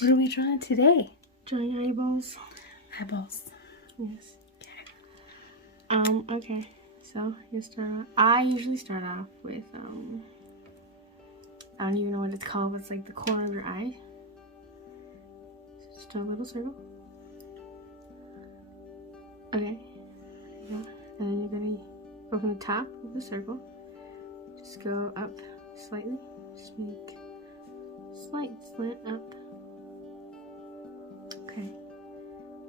What are we drawing today? Drawing eyeballs. Eyeballs. Yes. Okay. So you start off. I usually start off with I don't even know what it's called, but it's like the corner of your eye. Just a little circle. Okay. And then you're gonna go from the top of the circle. Just go up slightly. Just make a slight slant up. Okay.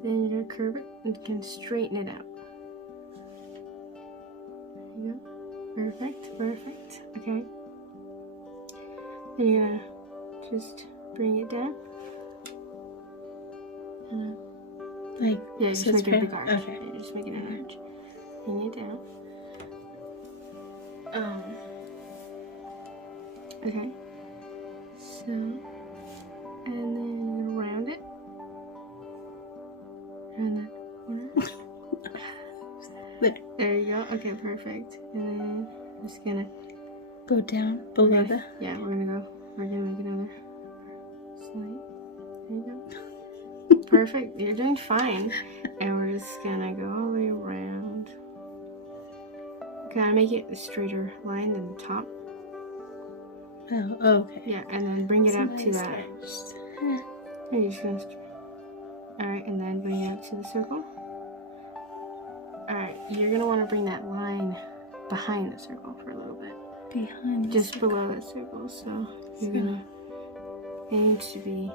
Then you're gonna curve it and you can straighten it out. There you go. Perfect, perfect. Okay. Then you're gonna just bring it down. And Like, yeah, just so make it a it's big arch. okay. Yeah, just make it an arch. Bring it down. Okay. So, and then you're gonna round it. And that corner. There you go. Okay, perfect. And then I'm just gonna Go down below the... yeah, we're gonna make another slight. There you go. Perfect. You're doing fine. And we're just gonna go all the way around. Gotta make it a straighter line than the top. Oh, okay. Yeah, and then bring it So up to nice that. stretch. You're just gonna alright, and then bring it up to the circle. Alright, you're gonna want to bring that line behind the circle for a little bit. Behind the Just circle. below the circle, so you're gonna aim to be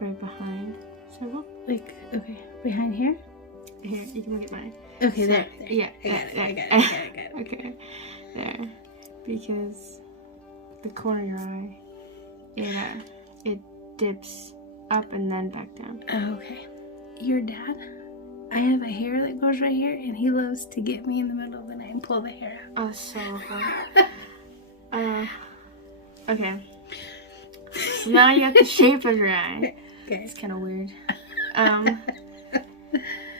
right behind the circle. Like, okay, behind here? Here, you can look at mine. Okay, So, there. Yeah, I got it, there. I got it. Okay, there. Because the corner of your eye, it dips up and then back down. Oh, okay. Your dad? I have a hair that goes right here, and he loves to get me in the middle of the night and pull the hair out. Oh, so fun. Okay. So now you have the shape of your eye. Okay. It's kind of weird.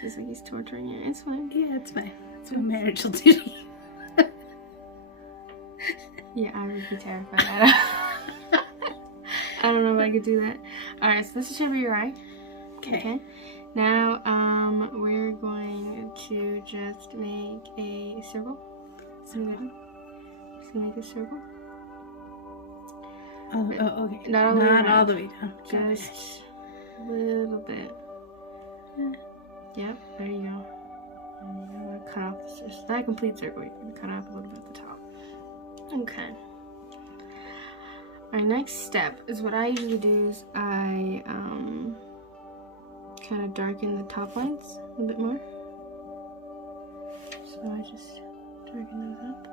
It's like he's torturing you. It's fine. Yeah, it's fine. It's my marital duty. Yeah, I would be terrified. I don't know if I could do that. Alright, so this is the shape of your eye. Okay. Now, we're going to just make a circle. So we're just gonna make a circle. Oh, okay. Not all the way Not around. all the way down. Just a little bit. Yep, there you go. And you're gonna cut off just that complete circle. You're gonna cut off a little bit at the top. Okay. Our next step is what I usually do is I kind of darken the top lines a bit more. So I just darken those up.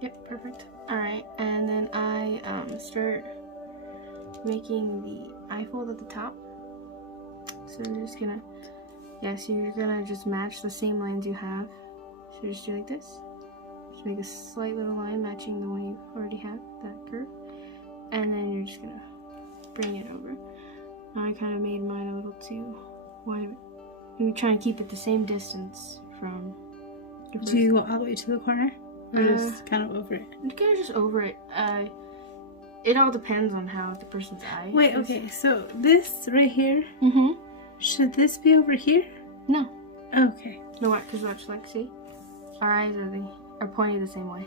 Yep, perfect. Alright, and then I start making the eye fold at the top. So we're just gonna, so you're gonna just match the same lines you have. So just do like this. Just make a slight little line matching the one you already have, that curve. And then you're just gonna bring it over. Now I kind of made mine a little too wide. I'm trying to keep it the same distance from your first. Do you go all the way to the corner? Or just kind of over it? You kind of just over it. It all depends on how the person's eye Wait, is. okay, so this right here, should this be over here? No. Okay. No, what? Because watch, like, see? Our eyes are pointed the same way.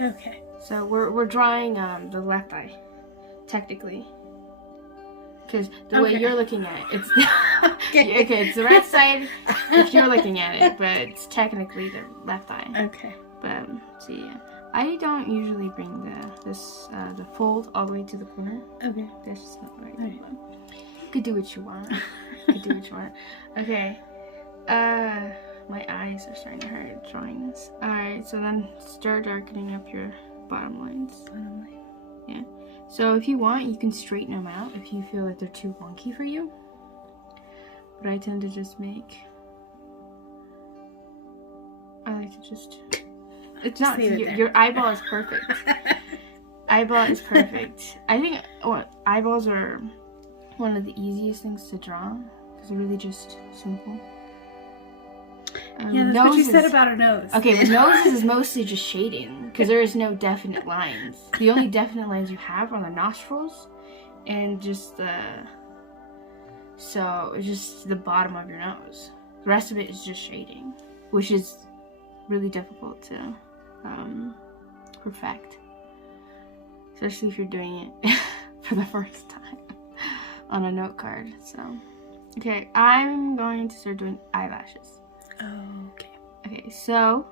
Okay. So we're drawing the left eye, technically. Because the way you're looking at it, it's okay, it's the right side if you're looking at it, but it's technically the left eye. Okay. But see, I don't usually bring the fold all the way to the corner. Okay. That's just not right. Alright. But you could do what you want. You could do what you want. Okay. My eyes are starting to hurt drawing this. Alright, so then start darkening up your bottom lines. Bottom line. Yeah. So if you want, you can straighten them out if you feel like they're too wonky for you. But I tend to just make... I like to just... It's not... Your eyeball is perfect. Eyeball is perfect. I think eyeballs are one of the easiest things to draw. Because they're really just simple. Yeah, that's what you said about her nose. Okay, but noses is mostly just shading because there is no definite lines. The only definite lines you have are the nostrils and just just the bottom of your nose. The rest of it is just shading, which is really difficult to perfect, especially if you're doing it for the first time on a note card. So, okay, I'm going to start doing eyelashes. Okay. Okay, so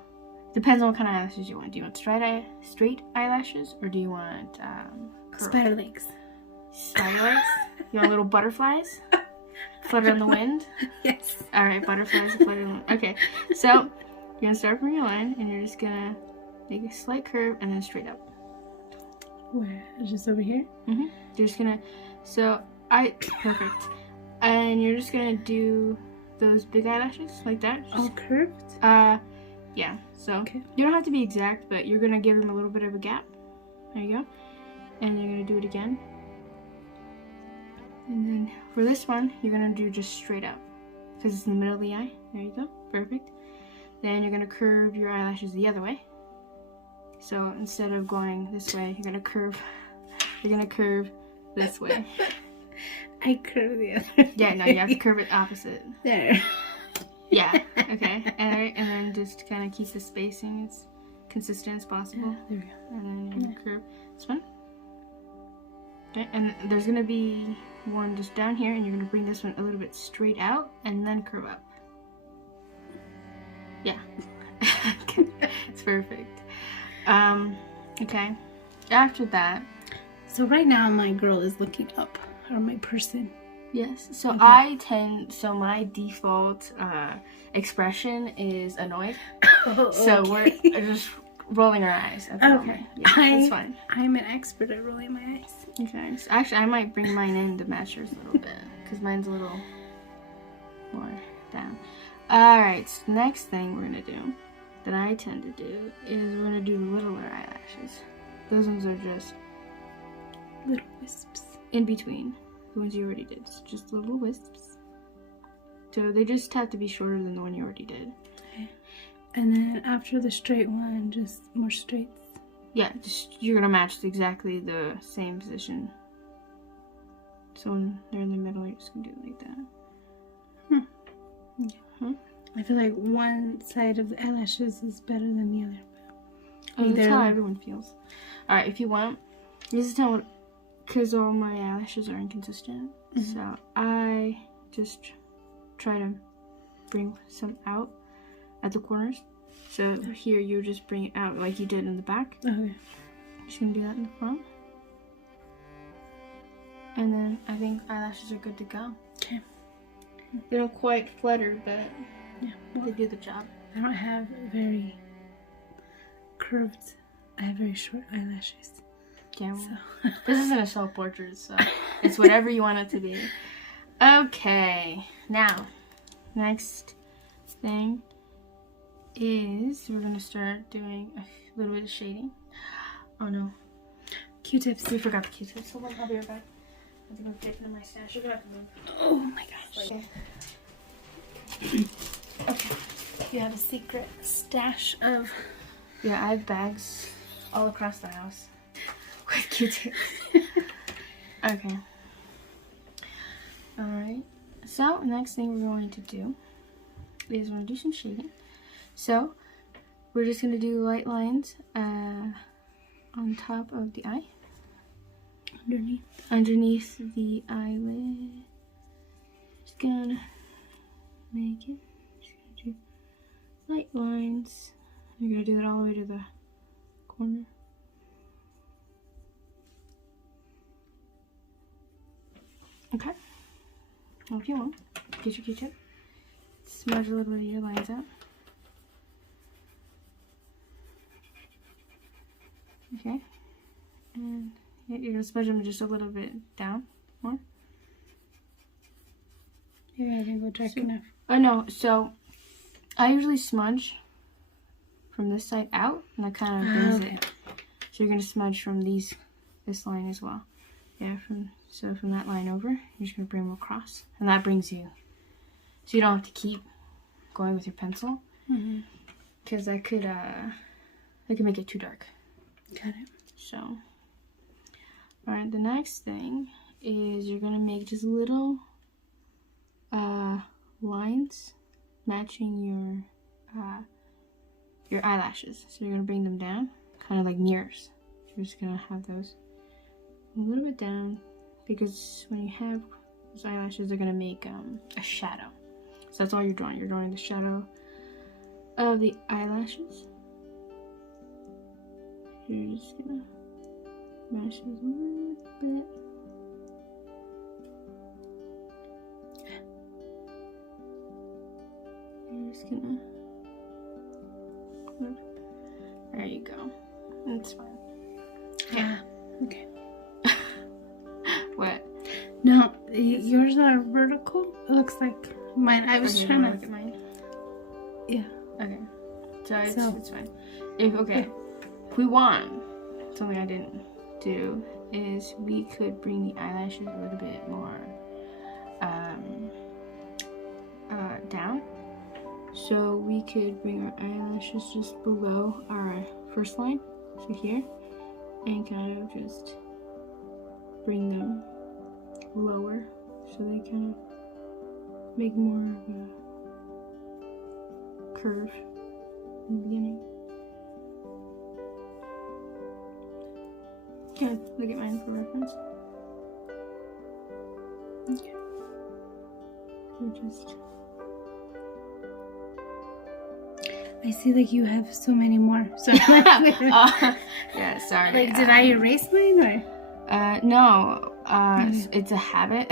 depends on what kind of eyelashes you want. Do you want straight eyelashes, or do you want curls? Spider legs. Spider legs? You want little butterflies? Flutter in the wind? Yes. All right, butterflies flutter in the wind. Okay, so you're gonna start from your line, and you're just gonna make a slight curve and then straight up. Where? Just over here? Mm-hmm. You're just gonna. Perfect. And you're just gonna do those big eyelashes like that. All curved? Yeah. So okay. You don't have to be exact, but you're gonna give them a little bit of a gap. There you go. And you're gonna do it again. And then for this one, you're gonna do just straight up because it's in the middle of the eye. There you go. Perfect. Then you're gonna curve your eyelashes the other way. So instead of going this way, you're gonna curve this way. I curve the other way. Yeah, no, you have to curve it opposite. There. Yeah, okay. And then just kind of keep the spacing as consistent as possible. There we go. And then you're gonna curve this one. Okay, and there's gonna be one just down here, and you're gonna bring this one a little bit straight out and then curve up. Yeah. It's perfect. Okay. After that. So right now my girl is looking up, or my person. Yes. So okay. My default expression is annoyed. Oh, so okay. we're just rolling our eyes. Okay. Yeah, it's fine. I'm an expert at rolling my eyes. Okay. So actually, I might bring mine in to match yours a little bit because mine's a little more down. All right. So the next thing we're gonna do, that I tend to do, is we're gonna do littler eyelashes. Those ones are just little wisps in between the ones you already did. It's just little wisps. So they just have to be shorter than the one you already did. Okay. And then after the straight one, just more straights. Yeah, you're gonna match exactly the same position. So when they're in the middle, you're just gonna do it like that. Yeah. I feel like one side of the eyelashes is better than the other. Oh, that's how everyone feels. Alright, if you want, this is how, because all my eyelashes are inconsistent, so I just try to bring some out at the corners. So here you just bring it out like you did in the back. Okay. Just gonna do that in the front. And then I think eyelashes are good to go. Okay. They don't quite flutter, but yeah, well, they do the job. I don't have very curved, I have very short eyelashes. Yeah, well, so. This isn't a self-portrait, so it's whatever you want it to be. Okay, now, next thing is we're going to start doing a little bit of shading. Oh no. Q-tips. We forgot the Q-tips. Hold on, I'll be right back. I have to go get into my stash. You're going to have to move. Oh my gosh. Okay. Okay. You have a secret stash of... Yeah, I have bags all across the house with Q-tips. Okay. Alright. So, next thing we're going to do is we're going to do some shading. So, we're just going to do light lines on top of the eye. Underneath the eyelid. Just gonna make it. Just gonna do light lines. You're gonna do it all the way to the corner. Okay. Well, if you want, get your Q-tip. Smudge a little bit of your lines out. Okay. And you're gonna smudge them just a little bit down more. Yeah, I think we'll dark enough. Oh no, so I usually smudge from this side out, and that kind of brings it. So you're gonna smudge from this line as well. Yeah, from that line over, you're just gonna bring them across, and that brings you. So you don't have to keep going with your pencil. because I could make it too dark. Got it. So, all right. The next thing is you're gonna make just little lines matching your eyelashes. So you're gonna bring them down, kind of like mirrors. You're just gonna have those a little bit down, because when you have those eyelashes, they're gonna make a shadow. So that's all you're drawing. You're drawing the shadow of the eyelashes. You're just gonna mash it a little bit. You're just gonna. There you go. That's fine. Yeah. Okay. What? No, yours are vertical. It looks like mine. I was trying to look at mine. Yeah. Okay. So it's fine. If we want, something I didn't do is we could bring the eyelashes a little bit more down. So we could bring our eyelashes just below our first line, so here, and kind of just bring them lower, so they kind of make more of a curve in the beginning. Yeah, look at mine for reference. Okay. So just. I see like you have so many more. So yeah, sorry. Like, did I erase mine or? No. It's a habit.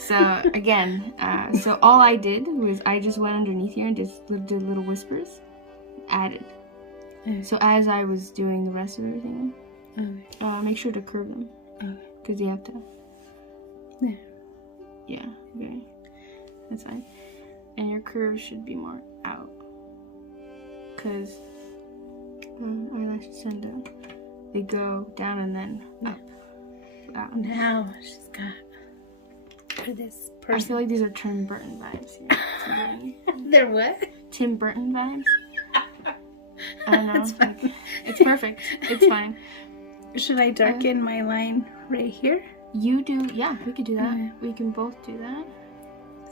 so again, so all I did was I just went underneath here and just did little whispers, added. Okay. So as I was doing the rest of everything, Okay. make sure to curve them, because you have to. Yeah. Yeah. Okay. That's fine. And your curves should be more out, because eyelashes tend to, they go down and then up. Out. Now she's got for this I person. feel like these are Tim Burton vibes here. They're what? Tim Burton vibes. I don't know. That's fine. Like, it's perfect. It's fine. Should I darken my line right here? You do. Yeah, we could do that. Okay. We can both do that.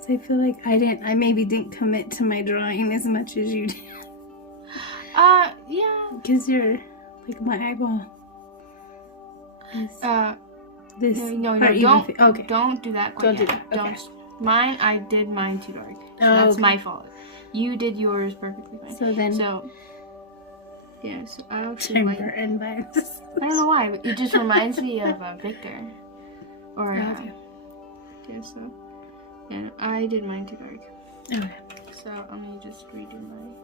So I feel like I maybe didn't commit to my drawing as much as you did. Yeah. Because you're like my eyeball. This no, part don't. Okay. Don't do that. Don't do yet. that. Okay. Don't. Mine, I did mine too dark. So that's okay. my fault. You did yours perfectly fine. So then. Yeah. So I actually Tim like. Burton vibes. I don't know why. But it just reminds me of Victor. Or. Okay. Yeah. So. Yeah. I did mine too dark. Okay. So I'm gonna just redo my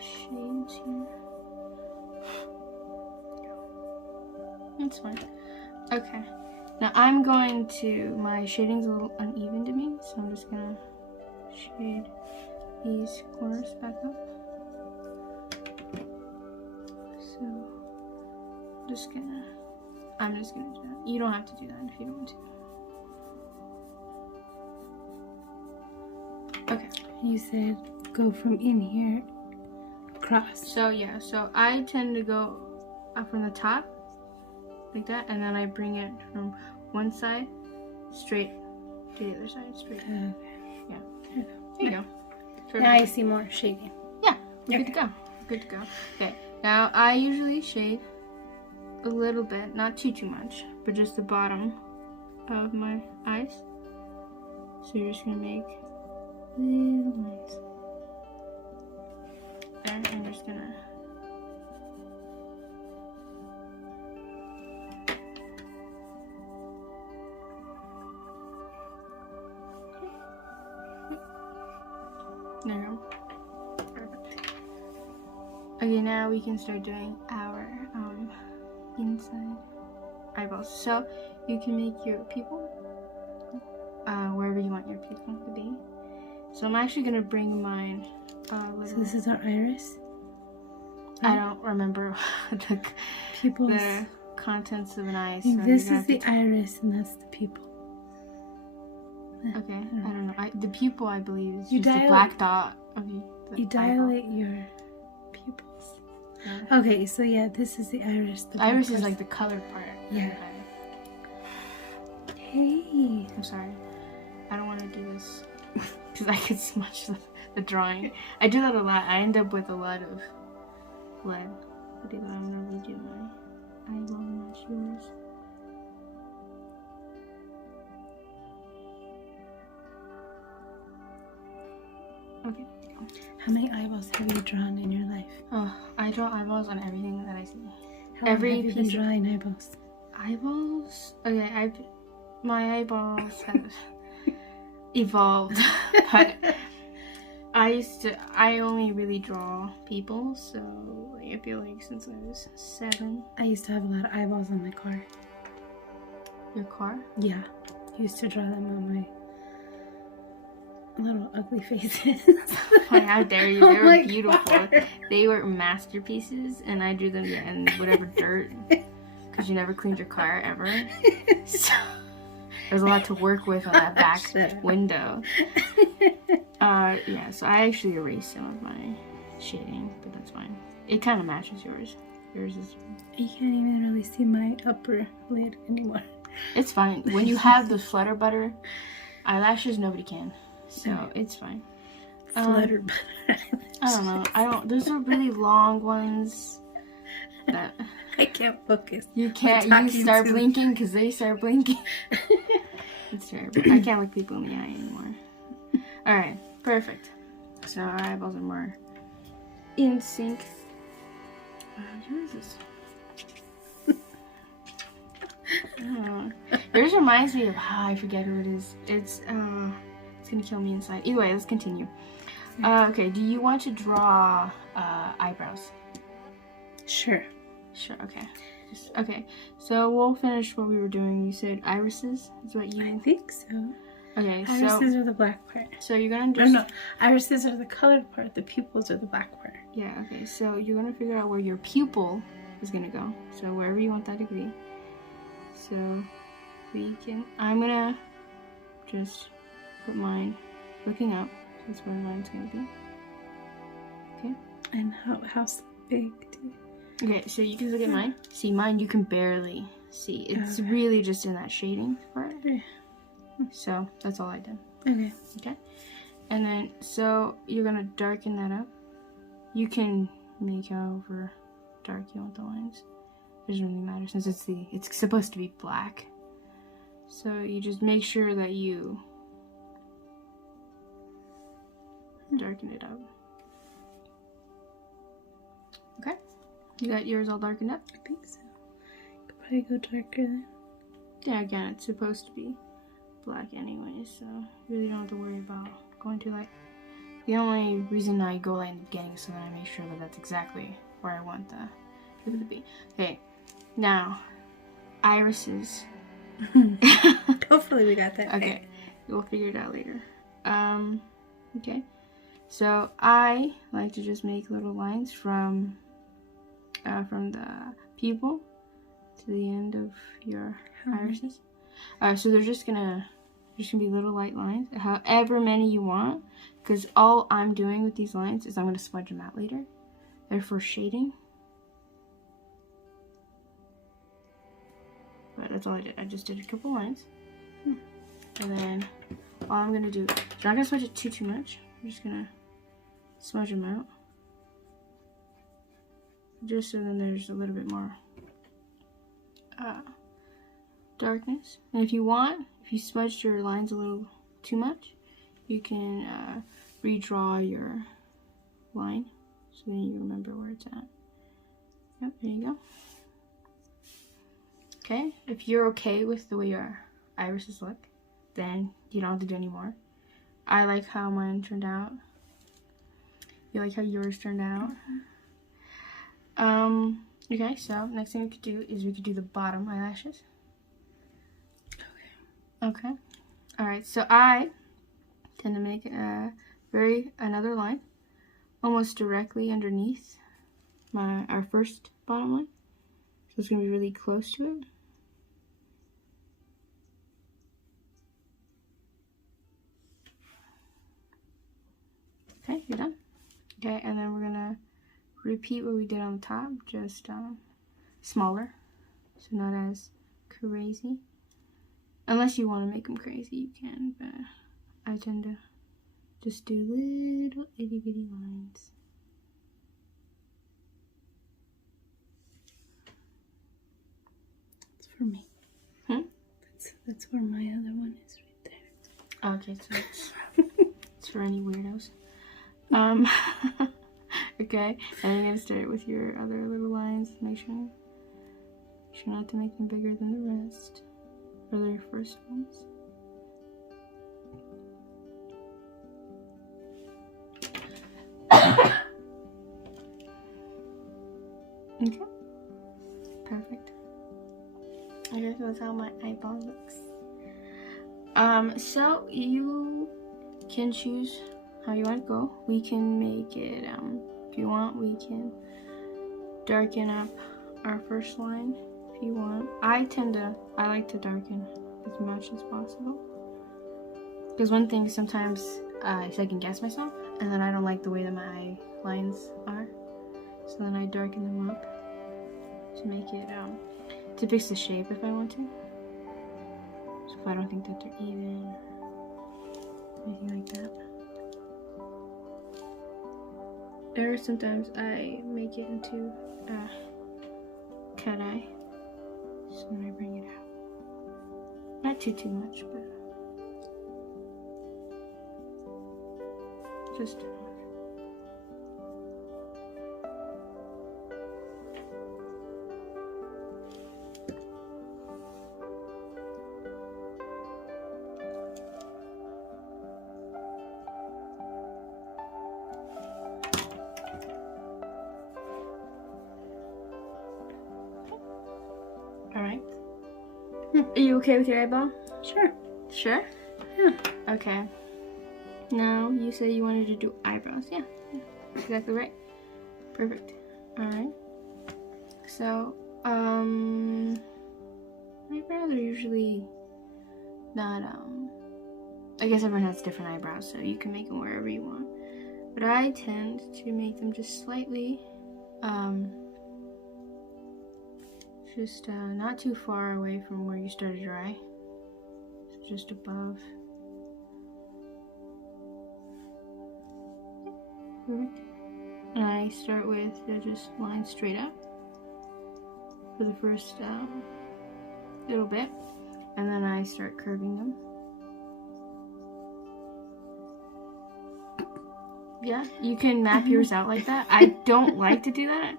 shades here. That's fine. Okay. Now I'm going to, my shading's a little uneven to me, so I'm just gonna shade these corners back up. So I'm just gonna do that. You don't have to do that if you don't want to. Okay. You said go from in here across. So yeah, so I tend to go up from the top like that, and then I bring it from one side straight to the other side, straight. Okay. Yeah. There you go. Perfect. Now I see more shading. Yeah, good to go. Good to go. Okay. Now I usually shade a little bit, not too much, but just the bottom of my eyes. So you're just gonna make little lines. There, I'm just gonna. There you go. Perfect. Okay, now we can start doing our inside eyeballs. So you can make your pupil wherever you want your pupil to be. So I'm actually gonna bring mine. So this is our iris. I don't remember the Pupils. the contents of an eye. So This is the iris, and that's the pupil. Okay, I don't know. The pupil, I believe, is You just a dilate. black dot Okay. You dilate your pupils. Yeah. Okay, so yeah, this is the iris. The iris is like the colored part. Yeah. Hey. I'm sorry. I don't want to do this because I could smudge the drawing. I do that a lot. I end up with a lot of lead. I'm going to redo my eyeball matches. Okay. How many eyeballs have you drawn in your life? Oh, I draw eyeballs on everything that I see. How long have you been drawing eyeballs? Eyeballs? Okay, my eyeballs have evolved, but I only really draw people, so I feel like since I was 7. I used to have a lot of eyeballs on my car. Your car? Yeah. I used to draw them on my little ugly faces. Oh, how dare you? They were beautiful. Car. They were masterpieces, and I drew them in whatever dirt, because you never cleaned your car ever. So there's a lot to work with on that back window. Yeah, so I actually erased some of my shading, but that's fine. It kind of matches yours. Yours is... You can't even really see my upper lid anymore. It's fine. When you have the flutter butter eyelashes, nobody can. So it's fine. Flutter butter eyelashes. I don't know. Those are really long ones. That I can't focus. You can't. You start blinking because they start blinking. It's terrible. I can't look people in the eye anymore. All right, perfect. So our eyeballs are more in sync. Where is this? Yours reminds me of I forget who it is. It's gonna kill me inside. Anyway, let's continue. Okay, do you want to draw eyebrows? Sure. Okay. Okay. So we'll finish what we were doing. You said irises is what you... I think so. Okay, irises are the black part. So you're gonna just... No, irises are the colored part. The pupils are the black part. Yeah, okay. So you're gonna figure out where your pupil is gonna go. So wherever you want that to be. So I'm gonna just put mine looking up. That's where mine's gonna be. Okay. And how big do you... Okay, so you can look at mine. See, mine you can barely see. It's really just in that shading part. So that's all I did. Okay. Okay. And then, so you're gonna darken that up. You can make however dark you want the lines. It doesn't really matter since it's supposed to be black. So you just make sure that you darken it up. Okay. You got yours all darkened up? I think so. Could probably go darker then. Yeah, again, it's supposed to be black anyway, so you really don't have to worry about going too light. The only reason I go light in the beginning is so that I make sure that that's exactly where I want the people to be. Okay, now, irises. Hopefully we got that. Okay, we'll figure it out later. Okay, so I like to just make little lines from the pupil to the end of your irises. So they're just gonna be little light lines, however many you want, because all I'm doing with these lines is I'm gonna smudge them out later. They're for shading. But that's all I did. I just did a couple lines. And then all I'm gonna do, so I'm not gonna smudge it too much. I'm just gonna smudge them out. Just so then there's a little bit more darkness. And if you want, if you smudged your lines a little too much, you can redraw your line so then you remember where it's at. Yep, there you go. Okay, if you're okay with the way your irises look, then you don't have to do any more. I like how mine turned out. You like how yours turned out? Okay, so next thing we could do is we could do the bottom eyelashes. Okay. Alright, so I tend to make another line almost directly underneath our first bottom line. So it's gonna be really close to it. Okay, you're done. Okay, and then we're gonna repeat what we did on the top, just smaller, so not as crazy. Unless you want to make them crazy, you can, but I tend to just do little itty bitty lines. It's for me. That's where my other one is right there. Okay, so it's for any weirdos. Okay, and you're gonna start with your other little lines. Make sure not to make them bigger than the rest, or their first ones. Okay, perfect. Okay, so that's how my eyeball looks. So you can choose how you want to go. We can make it, if you want, we can darken up our first line if you want. I like to darken as much as possible. Because one thing, sometimes I second guess myself, and then I don't like the way that my lines are. So then I darken them up to make it, to fix the shape if I want to. So if I don't think that they're even, anything like that. Or sometimes I make it into a cut eye. So then I bring it out. Not too much, but just enough. Alright. Are you okay with your eyeball? Sure. Sure? Yeah. Okay. Now, you said you wanted to do eyebrows. Yeah. Exactly right. Perfect. Alright. So, eyebrows are usually not, I guess everyone has different eyebrows, so you can make them wherever you want. But I tend to make them just slightly, not too far away from where you started your eye. So just above. Perfect. And I start with just line straight up for the first little bit, and then I start curving them. Yeah, you can map yours out like that. I don't like to do that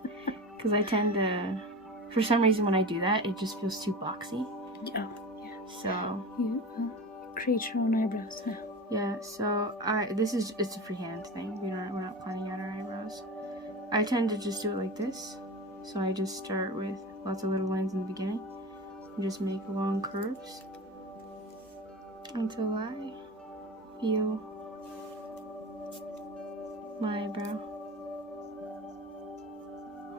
because I tend to, for some reason when I do that, it just feels too boxy. Oh, yeah. So you create your own eyebrows now. Yeah, so it's a freehand thing. We're not planning out our eyebrows. I tend to just do it like this. So I just start with lots of little lines in the beginning and just make long curves until I feel my eyebrow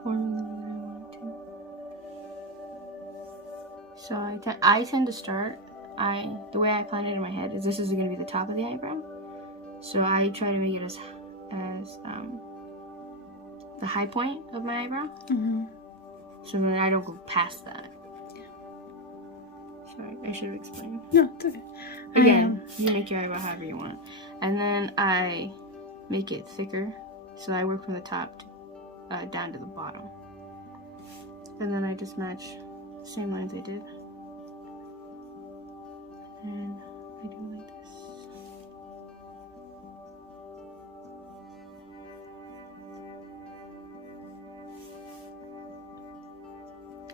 forming the way that I want it to. So I tend to start. The way I plan it in my head is this is going to be the top of the eyebrow. So I try to make it as the high point of my eyebrow. Mm-hmm. So then I don't go past that. Sorry, I should have explained. No, it's okay. Again, you make your eyebrow however you want. And then I make it thicker. So I work from the top to, down to the bottom. And then I just match the same lines I did. And I do like this.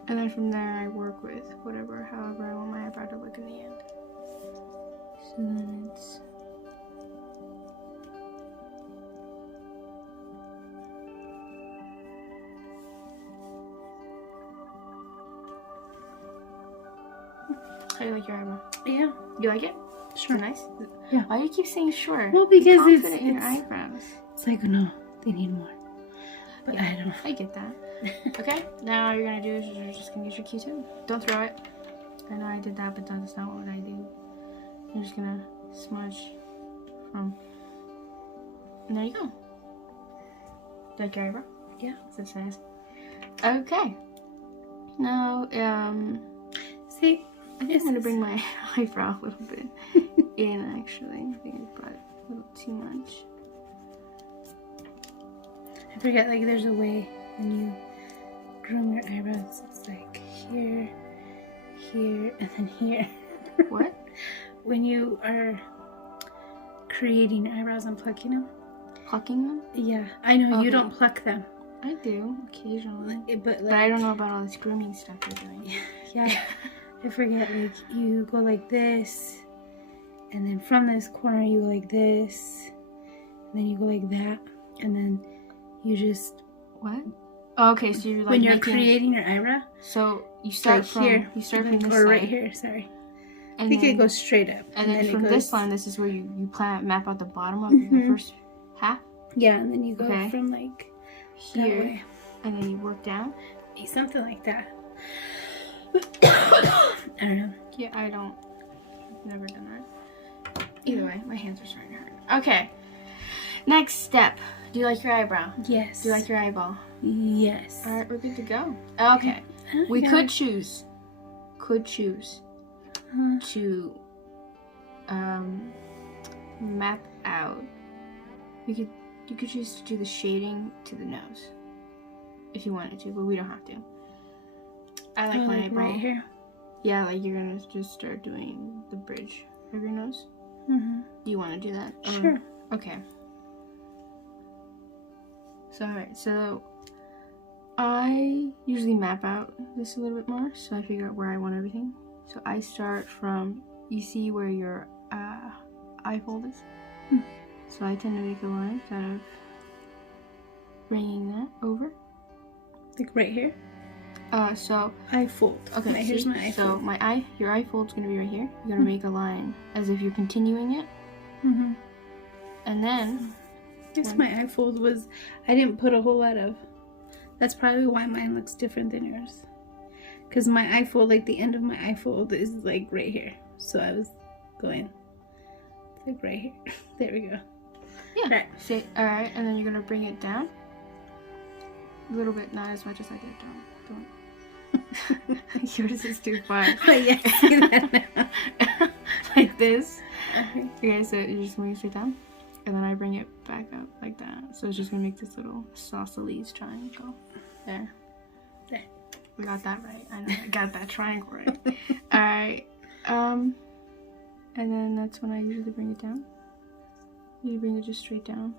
And then from there I work with however I want my eyebrow to look in the end. So then it's how do you like your eyebrow? Yeah. You like it? Sure. Nice? Yeah. Why do you keep saying sure? Well, because Be confident in your it's eyebrows. It's like, no, they need more. But Yeah, I don't know. I get that. Okay, now all you're gonna do is you're just gonna get your Q-tip. Don't throw it. I know I did that, but that's not what I do. You're just gonna smudge from And there you go. Like your eyebrow? Yeah. That's nice. Okay. Now, see, I think I'm gonna bring my eyebrow a little bit in. Actually, I think I brought it a little too much. I forget. Like, there's a way when you groom your eyebrows. It's like here, here, and then here. What? When you are creating your eyebrows and plucking them. Plucking them? Yeah, I know Okay. you don't pluck them. I do occasionally, But I don't know about all this grooming stuff you're doing. Yeah, I forget. Like, you go like this, and then from this corner you go like this, and then you go like that, and then you just What? Oh, okay, so you're like when you're creating your eyebrow. So you start from here. You start from this or right side, here. Sorry, and I think then, it goes straight up, and then from it goes, this line, this is where you map out the bottom of the first half. Yeah, and then you go Okay. from like that Here, way. and then you work down. Something like that. I don't know. Yeah, I've never done that. Either way, my hands are starting to hurt. Okay. Next step. Do you like your eyebrow? Yes. Do you like your eyeball? Yes. Alright, we're good to go. Okay. We could choose to map out. You could choose to do the shading to the nose if you wanted to, but we don't have to. I like my eyeball. Right here. Yeah, like you're gonna just start doing the bridge of your nose. Mm-hmm. Do you want to do that? Sure. Okay. So, alright, so I usually map out this a little bit more, so I figure out where I want everything. So I start from, you see where your eye fold is? Mm. So I tend to make a line kind of bringing that over. Like right here? So Eye fold. okay, Right, here's my eye so fold. your eye fold's gonna be right here. You're gonna make a line as if you're continuing it, Mm-hmm. and then Yes, my eye fold was, I didn't put a whole lot of, that's probably why mine looks different than yours. Because my eye fold, like the end of my eye fold is like right here. So I was going like right here. There we go. yeah. Right. So, alright, and then you're gonna bring it down a little bit, not as much as I did. Don't. Yours is too far. Oh yeah, see that now. Like this. Okay. Okay, so you just bring it straight down, and then I bring it back up like that. So it's just gonna make this little isosceles triangle. There. There. We got that right. I know. I got that triangle right. Alright. And then that's when I usually bring it down. You bring it just straight down,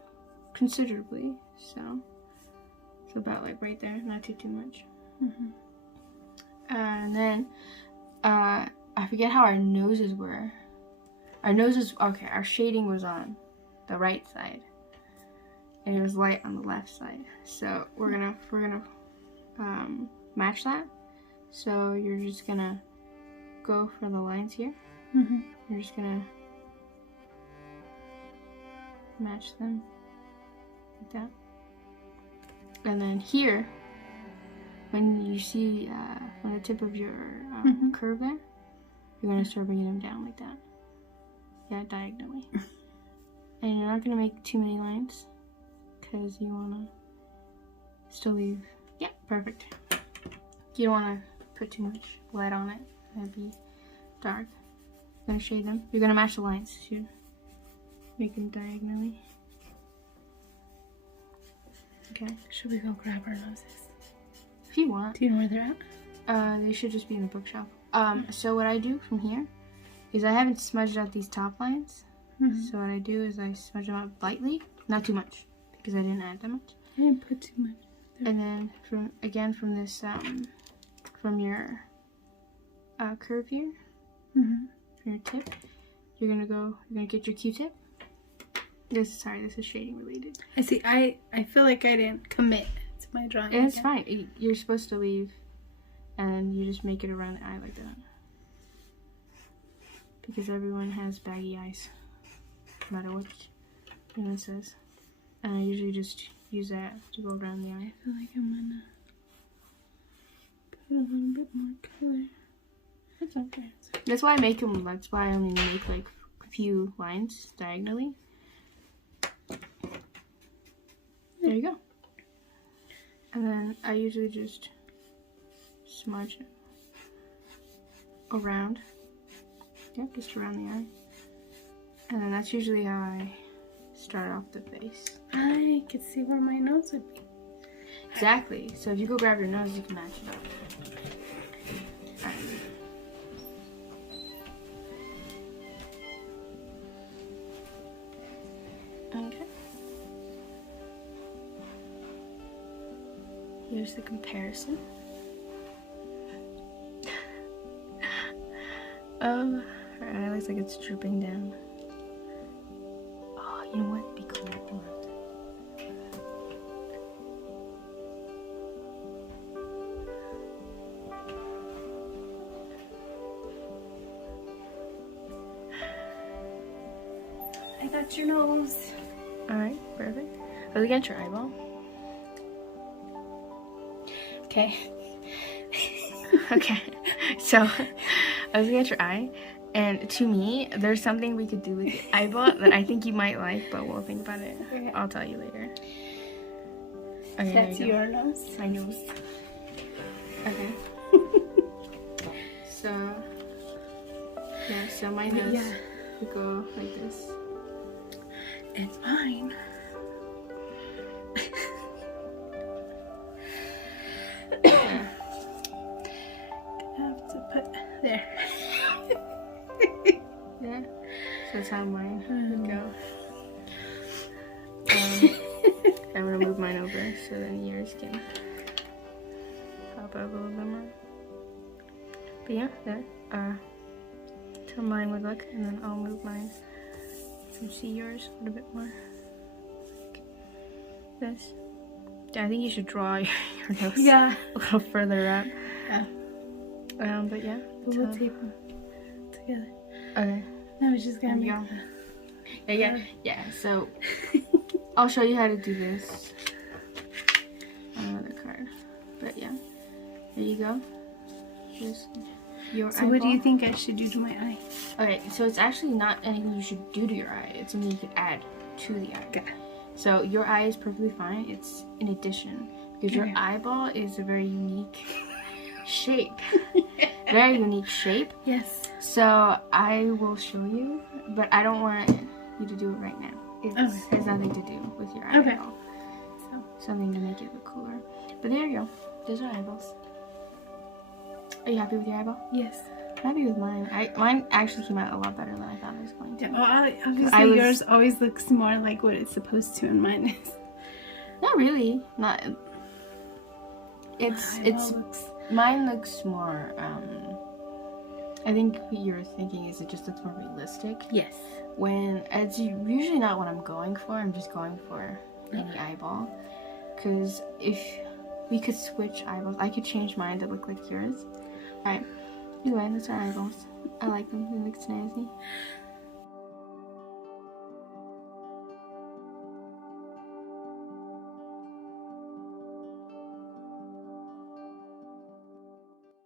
considerably. So it's about like right there, not too much. Mm-hmm. And then I forget how our noses were. Our shading was on the right side, and it was light on the left side. So we're gonna match that. So you're just gonna go for the lines here. Mm-hmm. You're just gonna match them like that. And then here, when you see on the tip of your curve there, you're gonna start bringing them down like that. Yeah, diagonally. And you're not gonna make too many lines because you wanna still leave. Yeah, perfect. You don't wanna put too much light on it. That'd be dark. You're gonna shade them. You're gonna match the lines. You make them diagonally. Okay. Should we go grab our noses? If you want. Do you know where they're at? They should just be in the bookshelf. So what I do from here is I haven't smudged out these top lines. Mm-hmm. So what I do is I smudge them out lightly, not too much, because I didn't add that much. I didn't put too much. And then from this from your curve here, Mm-hmm. from your tip, you're gonna get your Q-tip. This is shading related. I see. I feel like I didn't commit to my drawing. And it's fine. You're supposed to leave, and you just make it around the eye like that. Because everyone has baggy eyes, no matter what it says. And I usually just use that to go around the eye. I feel like I'm gonna put a little bit more color. That's okay. That's why I make them. That's why I only make like a few lines diagonally. you go. And then I usually just smudge it around. Yep, just around the eye. And then that's usually how I start off the face. I could see where my nose would be. Exactly. So if you go grab your nose, you can match it up. Alright. Okay. Here's the comparison. Oh, her eye looks like it's drooping down. Oh, you know what? It'd be cool. I got your nose. Alright, perfect. Look at your eyeball. Okay. Okay, so I was looking at your eye, and to me, there's something we could do with your eyeball that I think you might like, but we'll think about it. Okay. I'll tell you later. Okay, That's there you go. your nose. My nose. Okay. So, yeah, so my nose would go like this. And mine. Have to put there. Yeah. So that's how mine would go. I'm gonna move mine over so then yours can pop up a little bit more. But yeah, there. That's how mine would look, and then I'll move mine so you see yours a little bit more. Like this. Yeah, I think you should draw your nose Yeah. a little further up. Yeah. But yeah. We'll tape them together. Okay. Now we're just gonna make Yeah. So I'll show you how to do this on another card. But yeah, there you go. Here's your eyeball. So what do you think I should do to my eye? Okay, so it's actually not anything you should do to your eye. It's something you could add to the eye. Okay. So your eye is perfectly fine. It's in addition because your eyeball is a very unique shape. Very unique shape. Yes. So I will show you, but I don't want you to do it right now. It has nothing to do with your eyeball. Okay. So Something to make it look cooler. But there you go. Those are eyeballs. Are you happy with your eyeball? yes. I'm happy with mine. Mine actually came out a lot better than I thought it was going to. Yeah, well, obviously yours always looks more like what it's supposed to, and mine is. Not really. Not. It's looks... Mine looks more. I think what you're thinking is it just looks more realistic. Yes. When it's usually not what I'm going for. I'm just going for any eyeball. Because if we could switch eyeballs, I could change mine to look like yours. Alright. Anyway, that's our eyeballs. I like them. They look snazzy.